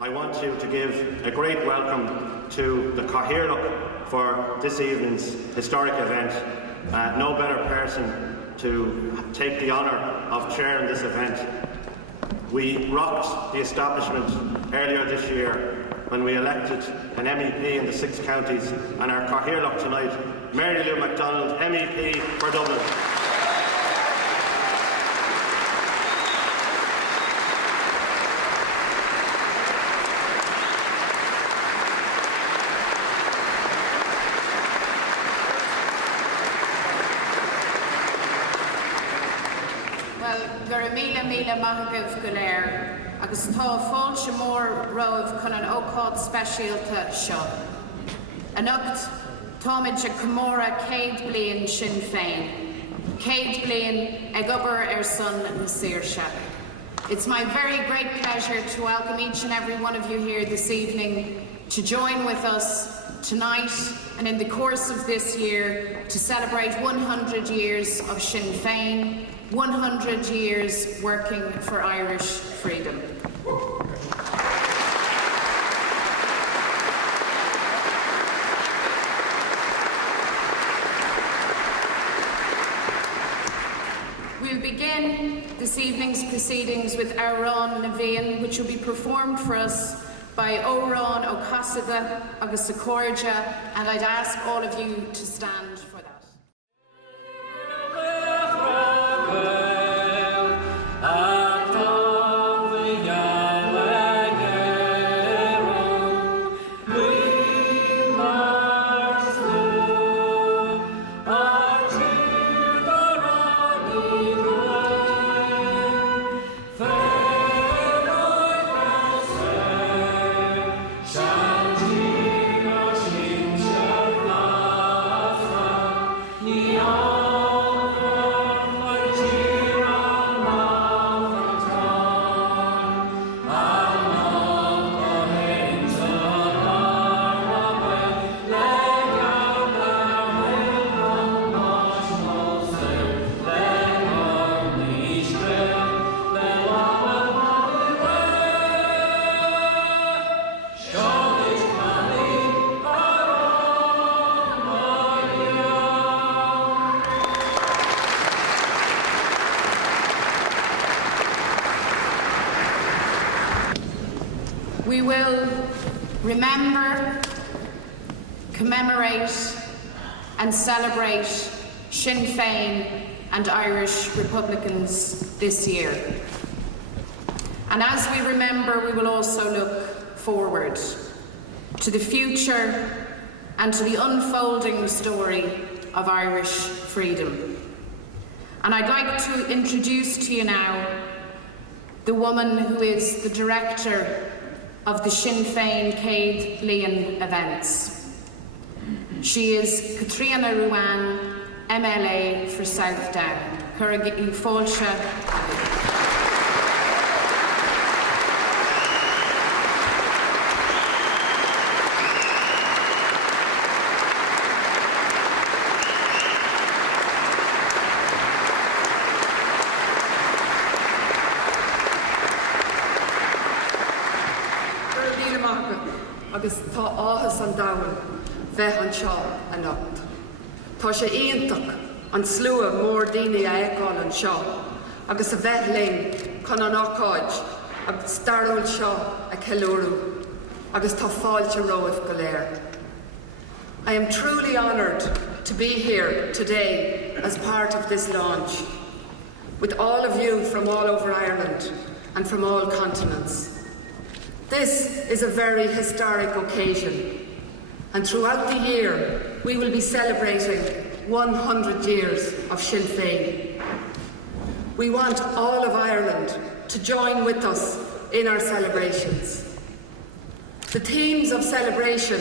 I want you to give a great welcome to the Cathaoirleach for this evening's historic event. No better person to take the honour of chairing this event. We rocked the establishment earlier this year when we elected an MEP in the 6 counties, and our Cathaoirleach tonight, Mary Lou MacDonald, MEP for Dublin. Míle maithagah go léir, agus tá fáilte mór roimh chun an ócáid speisialta seo. Anocht, táimid a comóra 100 bliain Sinn Féin, 100 bliain ag obair son na Saoirse. It's my very great pleasure to welcome each and every one of you here this evening to join with us tonight and in the course of this year to celebrate 100 years of Sinn Féin, 100 years working for Irish freedom. We'll begin this evening's proceedings with Árán na Bhíon, which will be performed for us by Órán Ó Casadha agus Sacorja, and I'd ask all of you to stand for that. remember, commemorate and celebrate Sinn Féin and Irish Republicans this year. And as we remember, we will also look forward to the future and to the unfolding story of Irish freedom. And I'd like to introduce to you now the woman who is the director of the Sinn Féin Céad Bliain events. She is Catriona Ruan, MLA for South Down. Curragh Fáilte. agus tá áthas an domhain bheith anseo a nocht. Tá sé iontach an slua mór daoine a fheiceáil anseo, agus a bheith linn chun an ócáid agus starúil seo a ceiliúrú, agus tá fáilte romhaibh go léir. I am truly honoured to be here today as part of this launch, with all of you from all over Ireland and from all continents. This is a very historic occasion, and throughout the year we will be celebrating 100 years of Sinn Féin. We want all of Ireland to join with us in our celebrations. The themes of celebration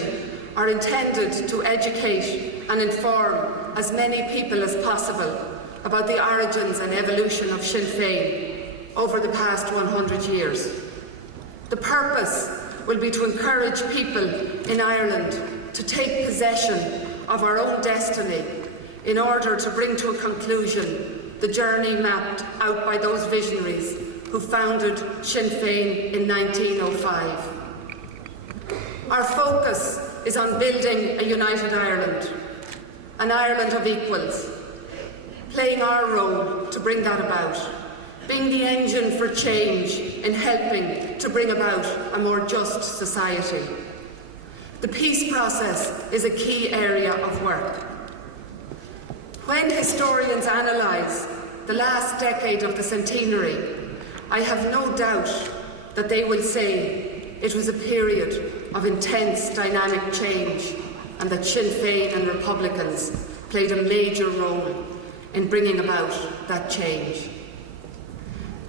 are intended to educate and inform as many people as possible about the origins and evolution of Sinn Féin over the past 100 years. The purpose will be to encourage people in Ireland to take possession of our own destiny in order to bring to a conclusion the journey mapped out by those visionaries who founded Sinn Féin in 1905. Our focus is on building a united Ireland, an Ireland of equals, playing our role to bring that about, being the engine for change in helping to bring about a more just society. The peace process is a key area of work. When historians analyse the last decade of the centenary, I have no doubt that they will say it was a period of intense dynamic change and that Sinn Féin and Republicans played a major role in bringing about that change.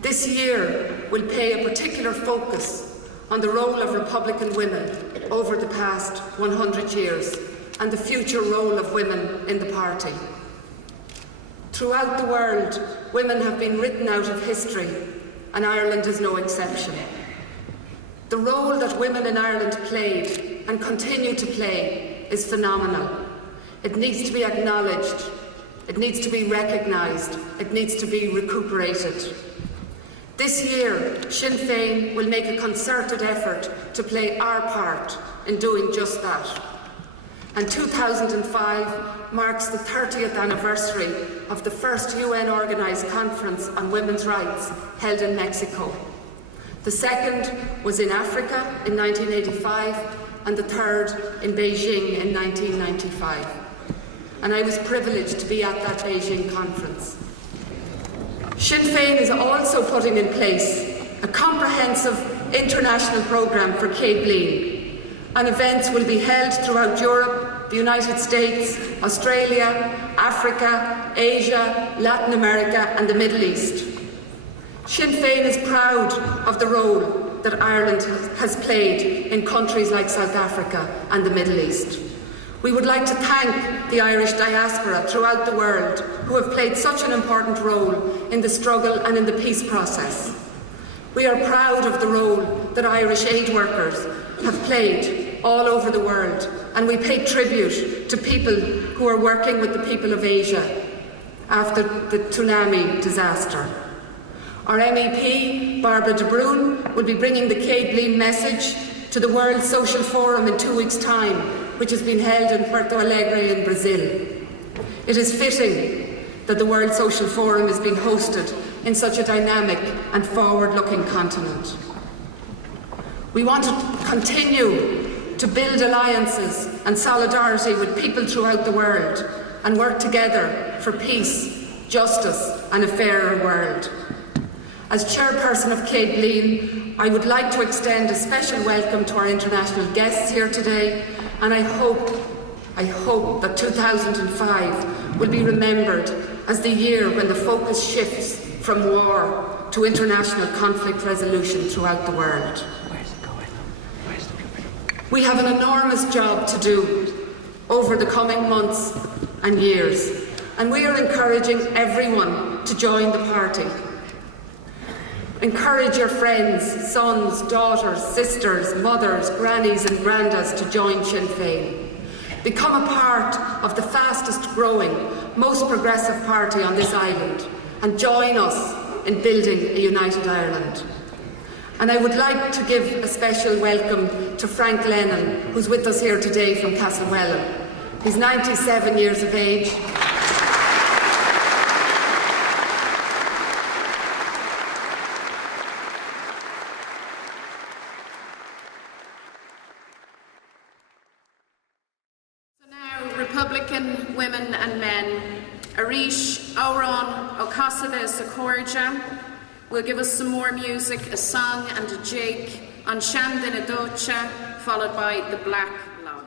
This year will pay a particular focus on the role of Republican women over the past 100 years and the future role of women in the party. Throughout the world, women have been written out of history, and Ireland is no exception. The role that women in Ireland played and continue to play is phenomenal. It needs to be acknowledged, it needs to be recognised, it needs to be recuperated. This year, Sinn Féin will make a concerted effort to play our part in doing just that. And 2005 marks the 30th anniversary of the first UN-organised conference on women's rights held in Mexico. The second was in Africa in 1985, and the third in Beijing in 1995. And I was privileged to be at that Beijing conference. Sinn Féin is also putting in place a comprehensive international programme for Céad Bliain, and events will be held throughout Europe, the United States, Australia, Africa, Asia, Latin America and the Middle East. Sinn Féin is proud of the role that Ireland has played in countries like South Africa and the Middle East. We would like to thank the Irish diaspora throughout the world who have played such an important role in the struggle and in the peace process. We are proud of the role that Irish aid workers have played all over the world, and we pay tribute to people who are working with the people of Asia after the tsunami disaster. Our MEP, Barbara de Bruyn, will be bringing the Céad Bliain message to the World Social Forum in 2 weeks' time, which has been held in Porto Alegre in Brazil. It is fitting that the World Social Forum is being hosted in such a dynamic and forward-looking continent. We want to continue to build alliances and solidarity with people throughout the world and work together for peace, justice and a fairer world. As chairperson of Céad Bhliain, I would like to extend a special welcome to our international guests here today, and I hope that 2005 will be remembered as the year when the focus shifts from war to international conflict resolution throughout the world. We have an enormous job to do over the coming months and years, and we are encouraging everyone to join the party. Encourage your friends, sons, daughters, sisters, mothers, grannies and grandads to join Sinn Féin. Become a part of the fastest growing, most progressive party on this island and join us in building a united Ireland. And I would like to give a special welcome to Frank Lennon, who's with us here today from Castlewellan. He's 97 years of age. So now, Republican women and men, Arish, Oron, Okasada, Socorja, will give us some more music, a song and a jig on Shandin Adocha, followed by the Black Log.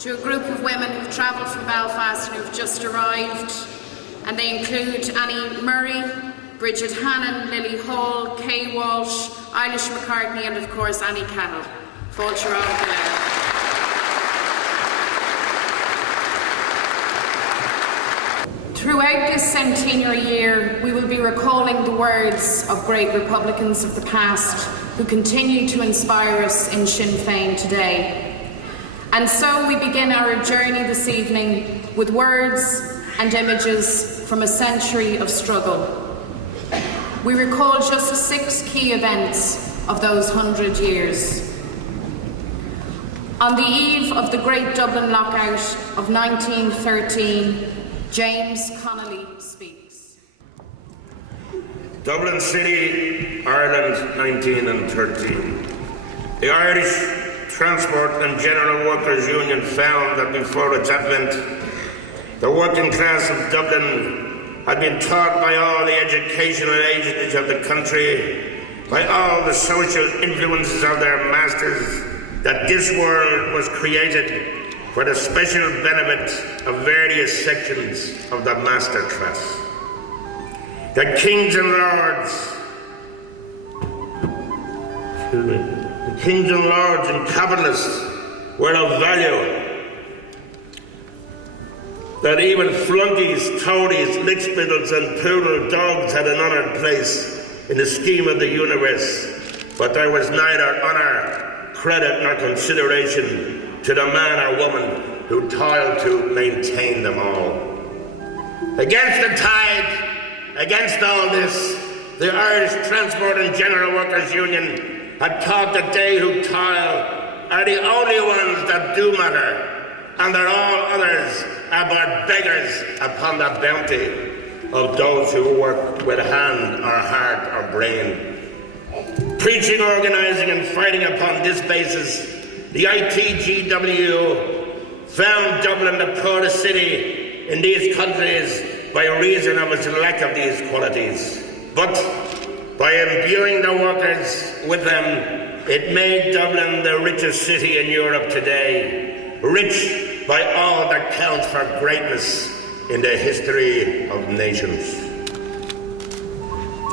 To a group of women who've travelled from Belfast and who've just arrived, and they include Annie Murray, Bridget Hannon, Lily Hall, Kay Walsh, Eilish McCartney and of course Annie Cahill. Fáilte Rá go léir. Throughout this centenary year, we will be recalling the words of great Republicans of the past who continue to inspire us in Sinn Féin today. And so we begin our journey this evening with words and images from a century of struggle. We recall just 6 key events of those 100 years. On the eve of the Great Dublin Lockout of 1913, James Connolly speaks. Dublin City, Ireland, 1913. The Irish Transport and General Workers Union found that before its advent, the working class of Dublin had been taught by all the educational agencies of the country, by all the social influences of their masters, that this world was created for the special benefit of various sections of the master class. The kings and lords and capitalists were of value, that even flunkies, toadies, lickspittles and poodle dogs had an honoured place in the scheme of the universe, but there was neither honour, credit nor consideration to the man or woman who toiled to maintain them all. Against the tide, against all this, the Irish Transport and General Workers Union had taught that they who toil are the only ones that do matter, and that all others are but beggars upon the bounty of those who work with hand or heart or brain. Preaching, organising and fighting upon this basis, the ITGW found Dublin the poorest city in these countries by reason of its lack of these qualities. But by imbuing the workers with them, it made Dublin the richest city in Europe today, rich by all that counts for greatness in the history of nations.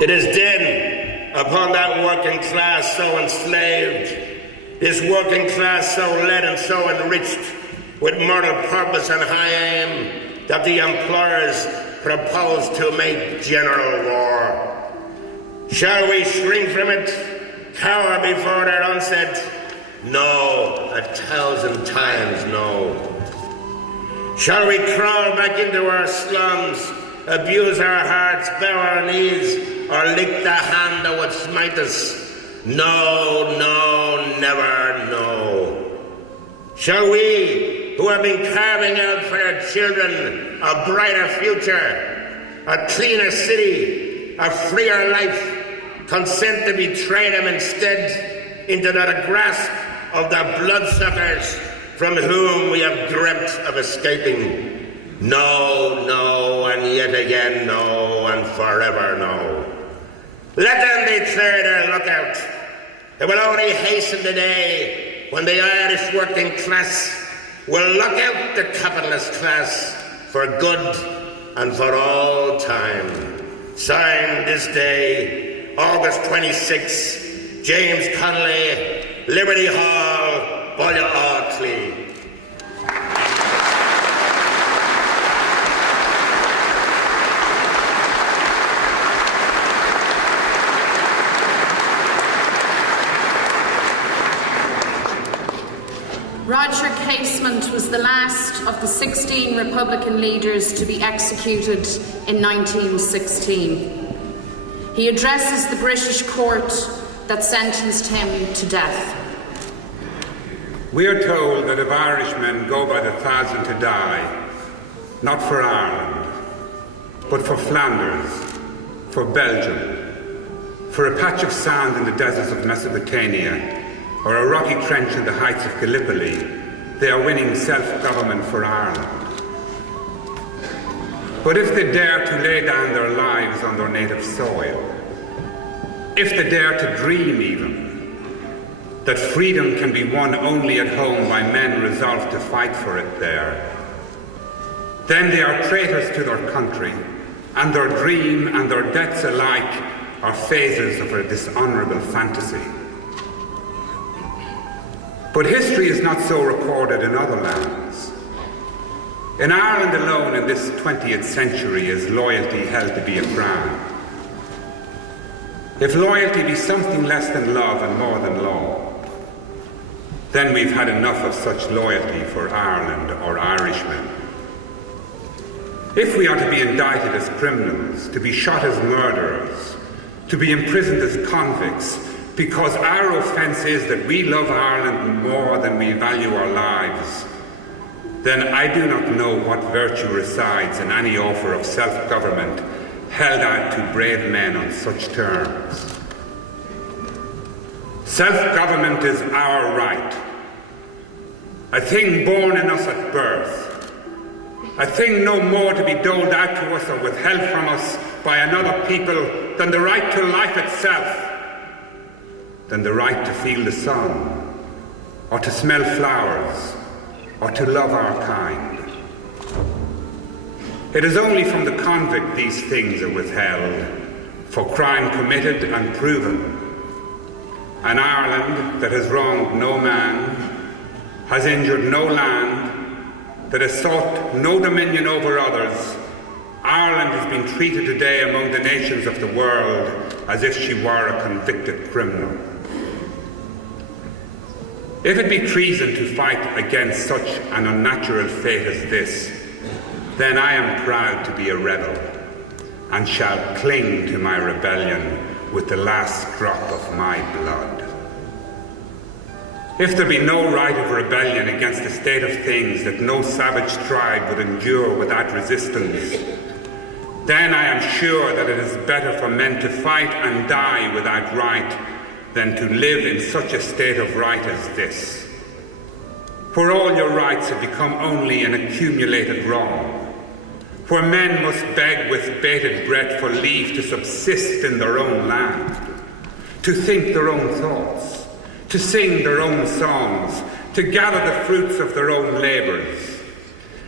It is then upon that working class so enslaved, this working class so led and so enriched with moral purpose and high aim, that the employers proposed to make general war. Shall we shrink from it, cower before their onset? No, 1,000 times no. Shall we crawl back into our slums, abuse our hearts, bow our knees, or lick the hand that would smite us? No, no, never, no. Shall we, who have been carving out for our children a brighter future, a cleaner city, a freer life, consent to betray them instead into the grasp of the bloodsuckers from whom we have dreamt of escaping? No, no, and yet again no, and forever no. Let them declare their lookout. It will only hasten the day when the Irish working class will look out the capitalist class for good and for all time. Signed this day, August 26, James Connolly, Liberty Hall, Ballya Clery. Roger Casement was the last of the 16 Republican leaders to be executed in 1916. He addresses the British court that sentenced him to death. We are told that if Irishmen go by the thousand to die, not for Ireland, but for Flanders, for Belgium, for a patch of sand in the deserts of Mesopotamia, or a rocky trench in the heights of Gallipoli, they are winning self-government for Ireland. But if they dare to lay down their lives on their native soil, if they dare to dream even, that freedom can be won only at home by men resolved to fight for it there, then they are traitors to their country, and their dream and their deaths alike are phases of a dishonourable fantasy. But history is not so recorded in other lands. In Ireland alone in this 20th century is loyalty held to be a crime. If loyalty be something less than love and more than law, then we've had enough of such loyalty for Ireland or Irishmen. If we are to be indicted as criminals, to be shot as murderers, to be imprisoned as convicts, because our offence is that we love Ireland more than we value our lives, then I do not know what virtue resides in any offer of self-government held out to brave men on such terms. Self-government is our right, a thing born in us at birth, a thing no more to be doled out to us or withheld from us by another people than the right to life itself, than the right to feel the sun, or to smell flowers, or to love our kind. It is only from the convict these things are withheld, for crime committed and proven. An Ireland that has wronged no man, has injured no land, that has sought no dominion over others, Ireland has been treated today among the nations of the world as if she were a convicted criminal. If it be treason to fight against such an unnatural fate as this, then I am proud to be a rebel, and shall cling to my rebellion with the last drop of my blood. If there be no right of rebellion against a state of things that no savage tribe would endure without resistance, then I am sure that it is better for men to fight and die without right than to live in such a state of right as this. For all your rights have become only an accumulated wrong, where men must beg with bated breath for leave to subsist in their own land, to think their own thoughts, to sing their own songs, to gather the fruits of their own labours,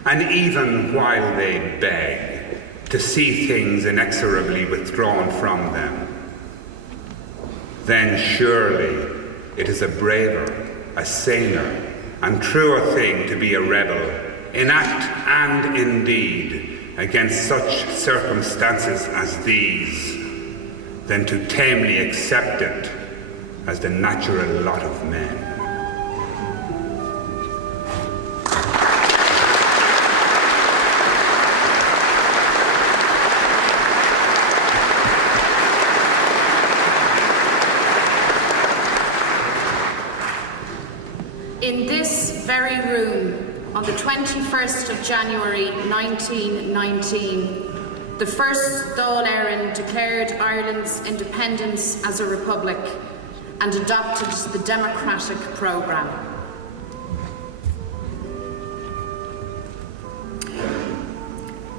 and even while they beg, to see things inexorably withdrawn from them. Then surely it is a braver, a saner, and truer thing to be a rebel, in act and in deed, against such circumstances as these, than to tamely accept it as the natural lot of men. In this very room, on the 21st of January 1919, the first Dáil Éireann declared Ireland's independence as a republic and adopted the democratic programme.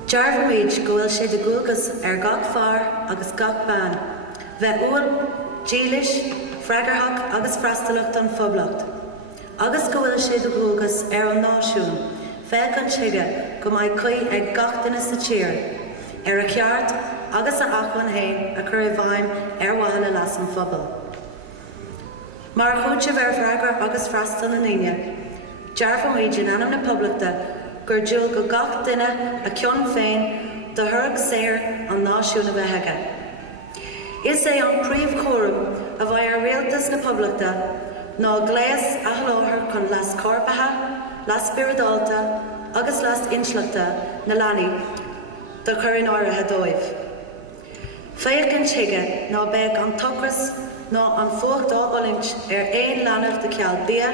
Jarfaid go bhfuil sé de gúgus gach fear agus gach ban, bheith uail, dílis, freigarthach agus freastalacht an phoblacht. Agus go bhfuil sé de gúgus an náisiún, bheith an tuige go mbeidh chuí gach duine sa tír, a ceart agus a achhain hain a chur I bhaim waithe las an phobal. Mar chuid sé bheith freigar agus freastal na naine, Jarfaid in anam na poblachta gur dúil go gach duine a cionn féin de thurg séir an náisiún a bheith aige. Is é an príomh-chóram a bhaid ar rialtas na poblachta ná gléas a láthair chun las corpatha, las spiridálta agus las inslachta na leanaí do chur in áirithe dóibh. Féach an tuige ná beag an tocras ná an fócht dá oilint éon leanamh de ceall bia,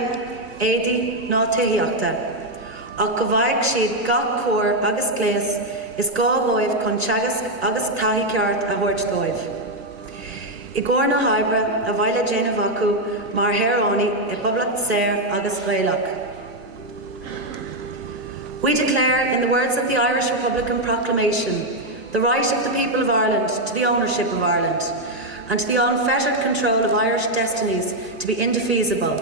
éadaí ná tuíochta. Ach go bhaig siad gach cóir agus gléas is gá bhóibh chun teagas agus taithí ceart a thuirt dóibh. I gcóir na habre a bhaile déanamh acu mar théaránaí I poblacht séir agus Gaelach. We declare, in the words of the Irish Republican Proclamation, the right of the people of Ireland to the ownership of Ireland and to the unfettered control of Irish destinies to be indefeasible.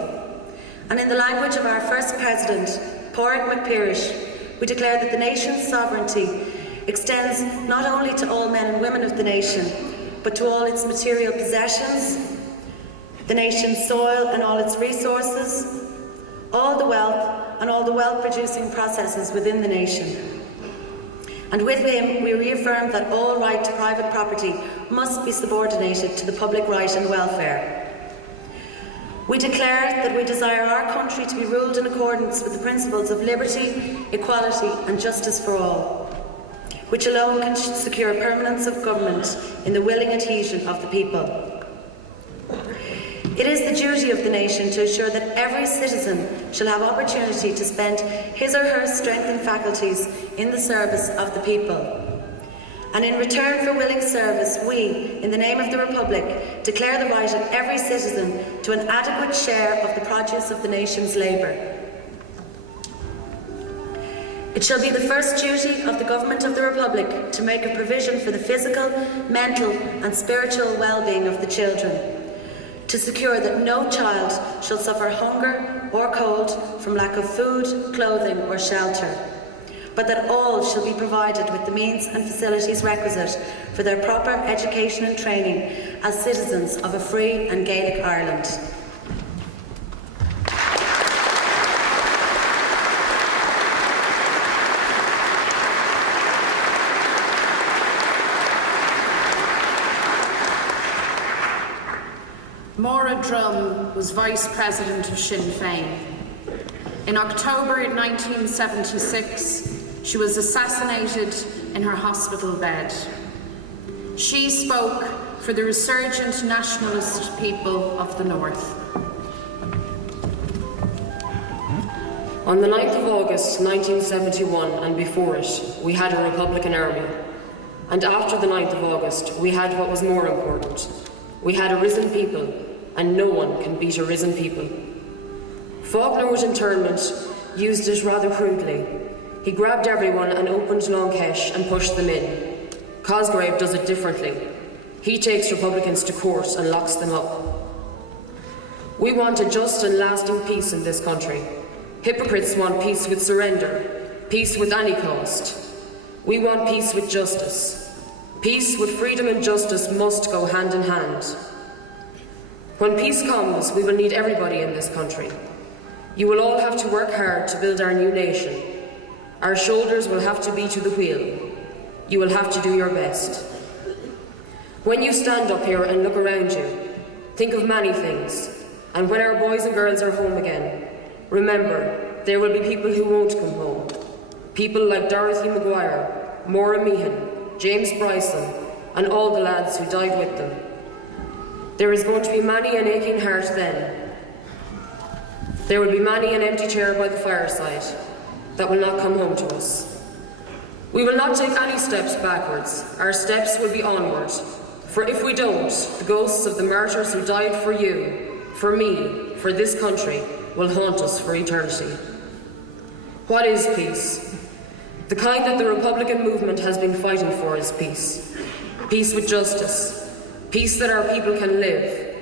And in the language of our first president, Pádraig McPíris, we declare that the nation's sovereignty extends not only to all men and women of the nation, but to all its material possessions, the nation's soil and all its resources, all the wealth and all the wealth-producing processes within the nation. And with him, we reaffirm that all right to private property must be subordinated to the public right and welfare. We declare that we desire our country to be ruled in accordance with the principles of liberty, equality and justice for all, which alone can secure permanence of government in the willing adhesion of the people. It is the duty of the nation to ensure that every citizen shall have opportunity to spend his or her strength and faculties in the service of the people. And in return for willing service, we, in the name of the Republic, declare the right of every citizen to an adequate share of the produce of the nation's labour. It shall be the first duty of the Government of the Republic to make a provision for the physical, mental and spiritual well-being of the children, to secure that no child shall suffer hunger or cold from lack of food, clothing or shelter, but that all shall be provided with the means and facilities requisite for their proper education and training as citizens of a free and Gaelic Ireland. Maura Drum was Vice President of Sinn Féin. In October 1976, she was assassinated in her hospital bed. She spoke for the resurgent nationalist people of the North. On the 9th of August 1971 and before it, we had a Republican army. And after the 9th of August, we had what was more important. We had a risen people, and no one can beat a risen people. Faulkner with internment used it rather crudely. He grabbed everyone and opened Long Kesh and pushed them in. Cosgrave does it differently. He takes Republicans to court and locks them up. We want a just and lasting peace in this country. Hypocrites want peace with surrender, peace with any cost. We want peace with justice. Peace with freedom and justice must go hand in hand. When peace comes, we will need everybody in this country. You will all have to work hard to build our new nation. Our shoulders will have to be to the wheel. You will have to do your best. When you stand up here and look around you, think of many things. And when our boys and girls are home again, remember, there will be people who won't come home. People like Dorothy Maguire, Maura Meehan, James Bryson, and all the lads who died with them. There is going to be many an aching heart then. There will be many an empty chair by the fireside that will not come home to us. We will not take any steps backwards. Our steps will be onward. For if we don't, the ghosts of the martyrs who died for you, for me, for this country, will haunt us for eternity. What is peace? The kind that the Republican movement has been fighting for is peace. Peace with justice. Peace that our people can live.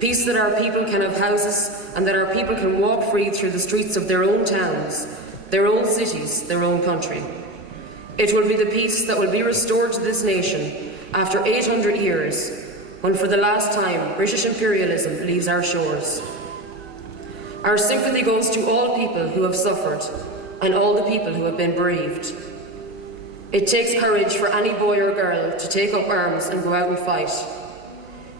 Peace that our people can have houses and that our people can walk free through the streets of their own towns, their own cities, their own country. It will be the peace that will be restored to this nation after 800 years, when for the last time British imperialism leaves our shores. Our sympathy goes to all people who have suffered and all the people who have been bereaved. It takes courage for any boy or girl to take up arms and go out and fight.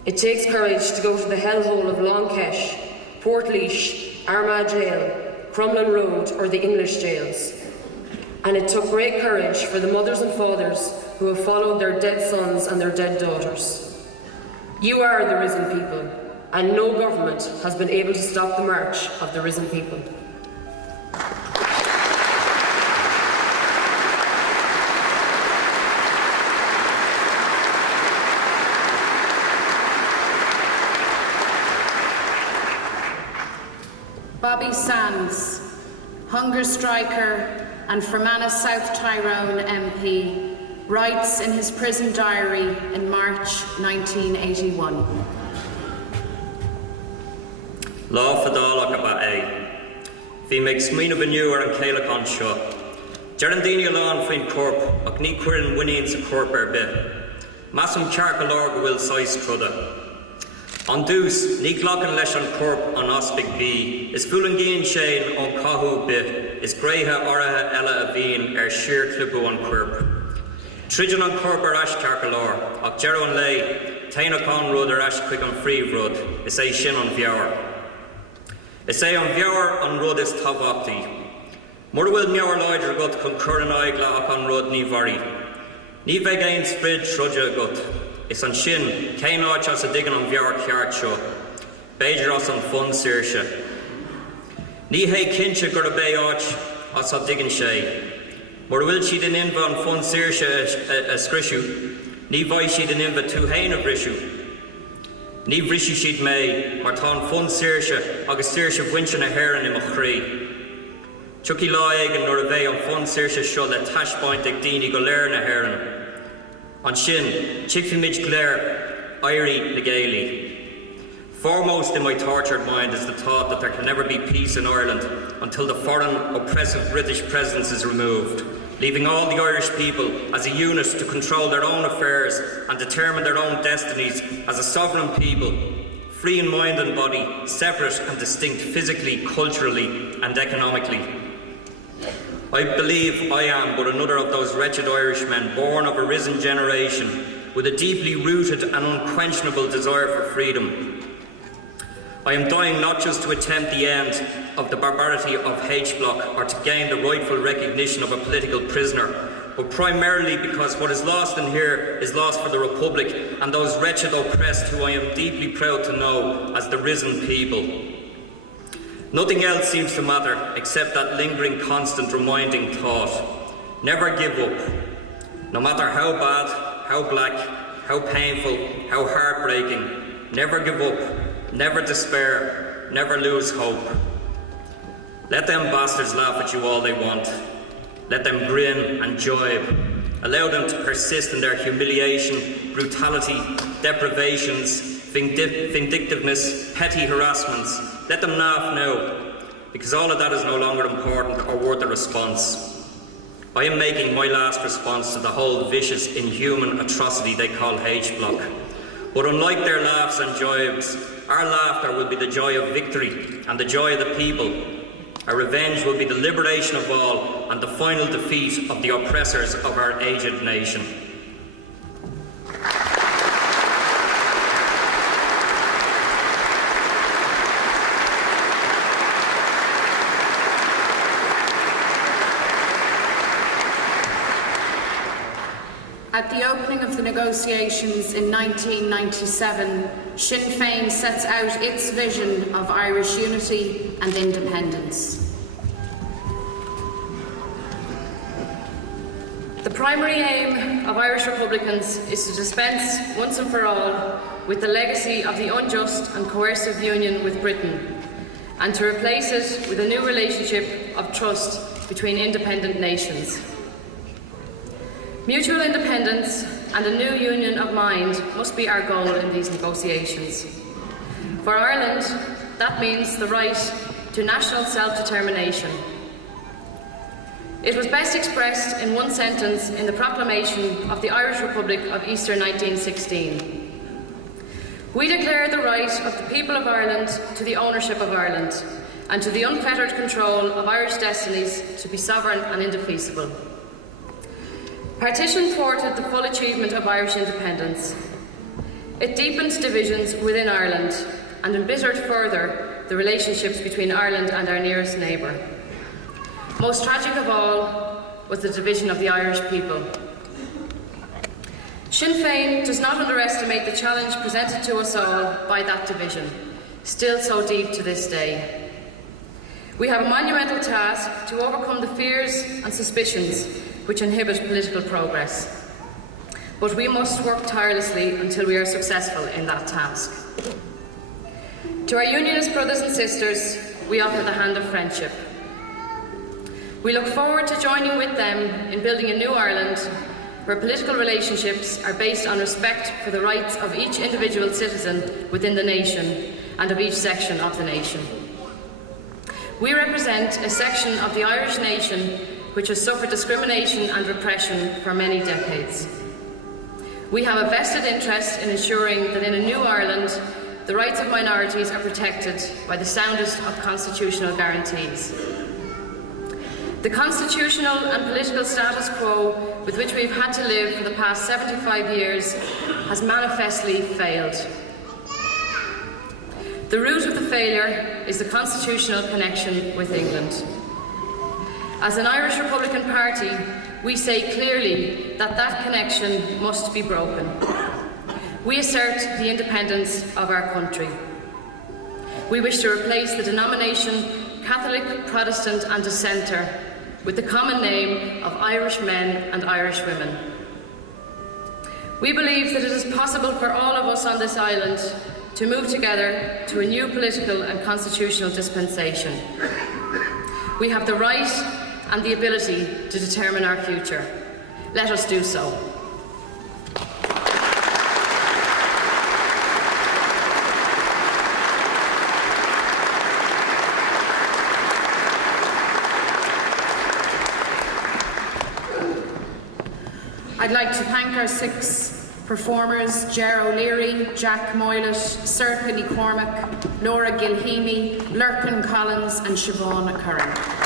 It takes courage to go to the hellhole of Long Kesh, Portlaoise, Armagh Jail, Crumlin Road or the English jails. And it took great courage for the mothers and fathers who have followed their dead sons and their dead daughters. You are the risen people, and no government has been able to stop the march of the risen people. Bobby Sands, hunger striker and Fermanagh South Tyrone MP, writes in his prison diary in March 1981. Lá fadálach a ba é. Bhí meid smína baniúar an céilech an seo. Dearan daoine lán faoin corp ach ní cuireann winníonn sa corp ar bith. Massam ceart go leor go bhfuil sais truda. An dús, ní glachan leis an corp an ospig bí, is fulan géan sé an cathú bith, is gréithe áirithe eile a bhíonn ar siar clibú an cuirp. Tridan an corp ar as ceart go leor, ach dearú an lei, tainach an rud ar as chuig an phríomh rud, is é sin an bheabhar. Is é an bheabhar an rud is tábhachtaí. Mura bhfuil meabhar leidir agat chun cur an aigla ach an rud ní bharí. Ní bheith géin sprid trúide agat. Is an sin, céim áit as a digan an bheabhar ceart seo. Beidir os an fun saoirse. Ní hé cinse gur a bé áit as a digan sé. Mar bhfuil siad in inbh an fun saoirse a scrisiú, ní bhaid siad in inbh tú hain a bhrisú. Ní bhrisú siad mé mar tá an fun saoirse agus saoirse bhainse na hÉireann imach chrí. Tuí lá éigen nuair a bheith an fun saoirse seo le taispáint ag daoine go léir na hÉireann. An sin, tiicfimid léir éirí na Gaelí. Foremost in my tortured mind is the thought that there can never be peace in Ireland until the foreign, oppressive British presence is removed, leaving all the Irish people as a unit to control their own affairs and determine their own destinies as a sovereign people, free in mind and body, separate and distinct physically, culturally and economically. I believe I am but another of those wretched Irishmen born of a risen generation with a deeply rooted and unquenchable desire for freedom. I am dying not just to attempt the end of the barbarity of H-Block or to gain the rightful recognition of a political prisoner, but primarily because what is lost in here is lost for the Republic and those wretched oppressed who I am deeply proud to know as the risen people. Nothing else seems to matter except that lingering, constant, reminding thought. Never give up. No matter how bad, how black, how painful, how heartbreaking, never give up. Never despair, never lose hope. Let them bastards laugh at you all they want. Let them grin and jibe. Allow them to persist in their humiliation, brutality, deprivations, vindictiveness, petty harassments. Let them laugh now, because all of that is no longer important or worth a response. I am making my last response to the whole vicious, inhuman atrocity they call H-Block. But unlike their laughs and jibes, our laughter will be the joy of victory and the joy of the people. Our revenge will be the liberation of all and the final defeat of the oppressors of our aged nation. At the opening of the negotiations in 1997, Sinn Féin sets out its vision of Irish unity and independence. The primary aim of Irish Republicans is to dispense, once and for all, with the legacy of the unjust and coercive union with Britain, and to replace it with a new relationship of trust between independent nations. Mutual independence and a new union of mind must be our goal in these negotiations. For Ireland, that means the right to national self-determination. It was best expressed in one sentence in the proclamation of the Irish Republic of Easter 1916. We declare the right of the people of Ireland to the ownership of Ireland and to the unfettered control of Irish destinies to be sovereign and indefeasible. Partition thwarted the full achievement of Irish independence. It deepened divisions within Ireland and embittered further the relationships between Ireland and our nearest neighbour. Most tragic of all was the division of the Irish people. Sinn Féin does not underestimate the challenge presented to us all by that division, still so deep to this day. We have a monumental task to overcome the fears and suspicions which inhibit political progress. But we must work tirelessly until we are successful in that task. To our Unionist brothers and sisters, we offer the hand of friendship. We look forward to joining with them in building a new Ireland where political relationships are based on respect for the rights of each individual citizen within the nation and of each section of the nation. We represent a section of the Irish nation which has suffered discrimination and repression for many decades. We have a vested interest in ensuring that in a new Ireland, the rights of minorities are protected by the soundest of constitutional guarantees. The constitutional and political status quo with which we've had to live for the past 75 years has manifestly failed. The root of the failure is the constitutional connection with England. As an Irish Republican Party, we say clearly that that connection must be broken. We assert the independence of our country. we wish to replace the denomination Catholic, Protestant and Dissenter with the common name of Irish men and Irish women. We believe that it is possible for all of us on this island to move together to a new political and constitutional dispensation. We have the right and the ability to determine our future. Let us do so. I'd like to thank our 6 performers, Ger O'Leary, Jack Moylet, Circa Ní Cormac, Laura Gilheemy, Lurkin Collins and Siobhan Curran.